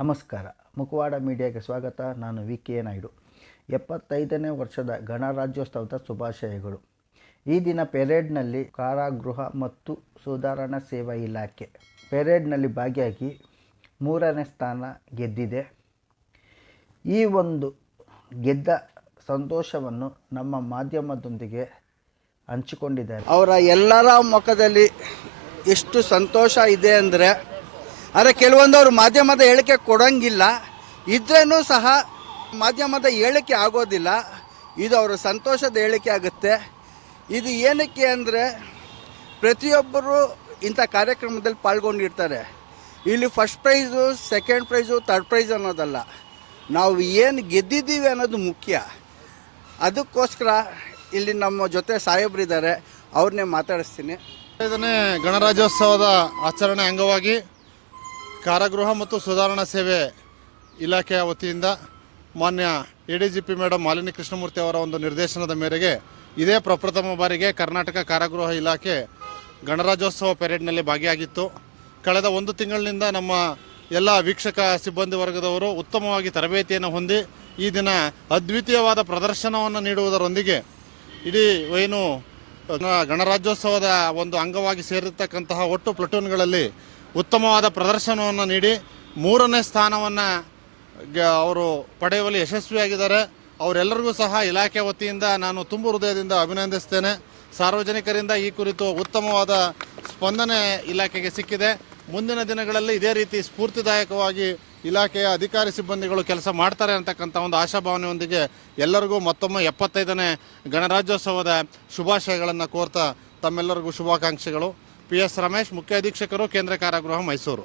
ನಮಸ್ಕಾರ. ಮುಖವಾಡ ಮೀಡಿಯಾಗೆ ಸ್ವಾಗತ. ನಾನು ವಿ. ಕೆ. ನಾಯ್ಡು. ಎಪ್ಪತ್ತೈದನೇ ವರ್ಷದ ಗಣರಾಜ್ಯೋತ್ಸವದ ಶುಭಾಶಯಗಳು. ಈ ದಿನ ಪೆರೇಡ್ನಲ್ಲಿ ಕಾರಾಗೃಹ ಮತ್ತು ಸುಧಾರಣಾ ಸೇವಾ ಇಲಾಖೆ ಪೆರೇಡ್ನಲ್ಲಿ ಭಾಗಿಯಾಗಿ ಮೂರನೇ ಸ್ಥಾನ ಗೆದ್ದಿದೆ. ಈ ಒಂದು ಗೆದ್ದ ಸಂತೋಷವನ್ನು ನಮ್ಮ ಮಾಧ್ಯಮದೊಂದಿಗೆ ಹಂಚಿಕೊಂಡಿದ್ದಾರೆ. ಅವರ ಎಲ್ಲರ ಮುಖದಲ್ಲಿ ಎಷ್ಟು ಸಂತೋಷ ಇದೆ ಅಂದರೆ, ಆದರೆ ಕೆಲವೊಂದು ಅವರು ಮಾಧ್ಯಮದ ಹೇಳಿಕೆ ಕೊಡೋಂಗಿಲ್ಲ ಇದ್ರೂ ಸಹ ಮಾಧ್ಯಮದ ಹೇಳಿಕೆ ಆಗೋದಿಲ್ಲ. ಇದು ಅವರ ಸಂತೋಷದ ಹೇಳಿಕೆ ಆಗುತ್ತೆ. ಇದು ಏನಕ್ಕೆ ಅಂದರೆ, ಪ್ರತಿಯೊಬ್ಬರು ಇಂಥ ಕಾರ್ಯಕ್ರಮದಲ್ಲಿ ಪಾಲ್ಗೊಂಡಿರ್ತಾರೆ. ಇಲ್ಲಿ first prize second prize third prize ಅನ್ನೋದಲ್ಲ. ನಾವು ಏನು ಗೆದ್ದಿದ್ದೀವಿ ಅನ್ನೋದು ಮುಖ್ಯ. ಅದಕ್ಕೋಸ್ಕರ ಇಲ್ಲಿ ನಮ್ಮ ಜೊತೆ ಸಾಹೇಬ್ರು ಇದ್ದಾರೆ, ಅವ್ರನ್ನೇ ಮಾತಾಡಿಸ್ತೀನಿ. ಇದನ್ನೇ ಗಣರಾಜ್ಯೋತ್ಸವದ ಆಚರಣೆ ಅಂಗವಾಗಿ ಕಾರಾಗೃಹ ಮತ್ತು ಸುಧಾರಣಾ ಸೇವೆ ಇಲಾಖೆಯ ವತಿಯಿಂದ ಮಾನ್ಯ A D G P madam Malini Krishnamurthy ಅವರ ಒಂದು ನಿರ್ದೇಶನದ ಮೇರೆಗೆ ಇದೇ ಪ್ರಪ್ರಥಮ ಬಾರಿಗೆ ಕರ್ನಾಟಕ ಕಾರಾಗೃಹ ಇಲಾಖೆ ಗಣರಾಜ್ಯೋತ್ಸವ ಪೆರೇಡ್ನಲ್ಲಿ ಭಾಗಿಯಾಗಿತ್ತು. ಕಳೆದ ಒಂದು ತಿಂಗಳಿನಿಂದ ನಮ್ಮ ಎಲ್ಲ ವೀಕ್ಷಕ ಸಿಬ್ಬಂದಿ ವರ್ಗದವರು ಉತ್ತಮವಾಗಿ ತರಬೇತಿಯನ್ನು ಹೊಂದಿ ಈ ದಿನ ಅದ್ವಿತೀಯವಾದ ಪ್ರದರ್ಶನವನ್ನು ನೀಡುವುದರೊಂದಿಗೆ ಇಡೀ ಏನು ಗಣರಾಜ್ಯೋತ್ಸವದ ಒಂದು ಅಂಗವಾಗಿ ಸೇರಿರ್ತಕ್ಕಂತಹ ಒಟ್ಟು ಪ್ಲಟೂನ್ಗಳಲ್ಲಿ ಉತ್ತಮವಾದ ಪ್ರದರ್ಶನವನ್ನು ನೀಡಿ, ಮೂರನೇ ಸ್ಥಾನವನ್ನು ಅವರು ಪಡೆಯುವಲ್ಲಿ ಯಶಸ್ವಿಯಾಗಿದ್ದಾರೆ. ಅವರೆಲ್ಲರಿಗೂ ಸಹ ಇಲಾಖೆ ವತಿಯಿಂದ ನಾನು ತುಂಬು ಹೃದಯದಿಂದ ಅಭಿನಂದಿಸ್ತೇನೆ. ಸಾರ್ವಜನಿಕರಿಂದ ಈ ಕುರಿತು ಉತ್ತಮವಾದ ಸ್ಪಂದನೆ ಇಲಾಖೆಗೆ ಸಿಕ್ಕಿದೆ. ಮುಂದಿನ ದಿನಗಳಲ್ಲಿ ಇದೇ ರೀತಿ ಸ್ಫೂರ್ತಿದಾಯಕವಾಗಿ ಇಲಾಖೆಯ ಅಧಿಕಾರಿ ಸಿಬ್ಬಂದಿಗಳು ಕೆಲಸ ಮಾಡ್ತಾರೆ ಅಂತಕ್ಕಂಥ ಒಂದು ಆಶಾಭಾವನೆಯೊಂದಿಗೆ ಎಲ್ಲರಿಗೂ ಮತ್ತೊಮ್ಮೆ ಎಪ್ಪತ್ತೈದನೇ ಗಣರಾಜ್ಯೋತ್ಸವದ ಶುಭಾಶಯಗಳನ್ನು ಕೋರ್ತಾ ತಮ್ಮೆಲ್ಲರಿಗೂ ಶುಭಾಕಾಂಕ್ಷೆಗಳು. ಪಿ ಎಸ್ ರಮೇಶ್, ಮುಖ್ಯ ಅಧೀಕ್ಷಕರು, ಕೇಂದ್ರ ಕಾರಾಗೃಹ ಮೈಸೂರು.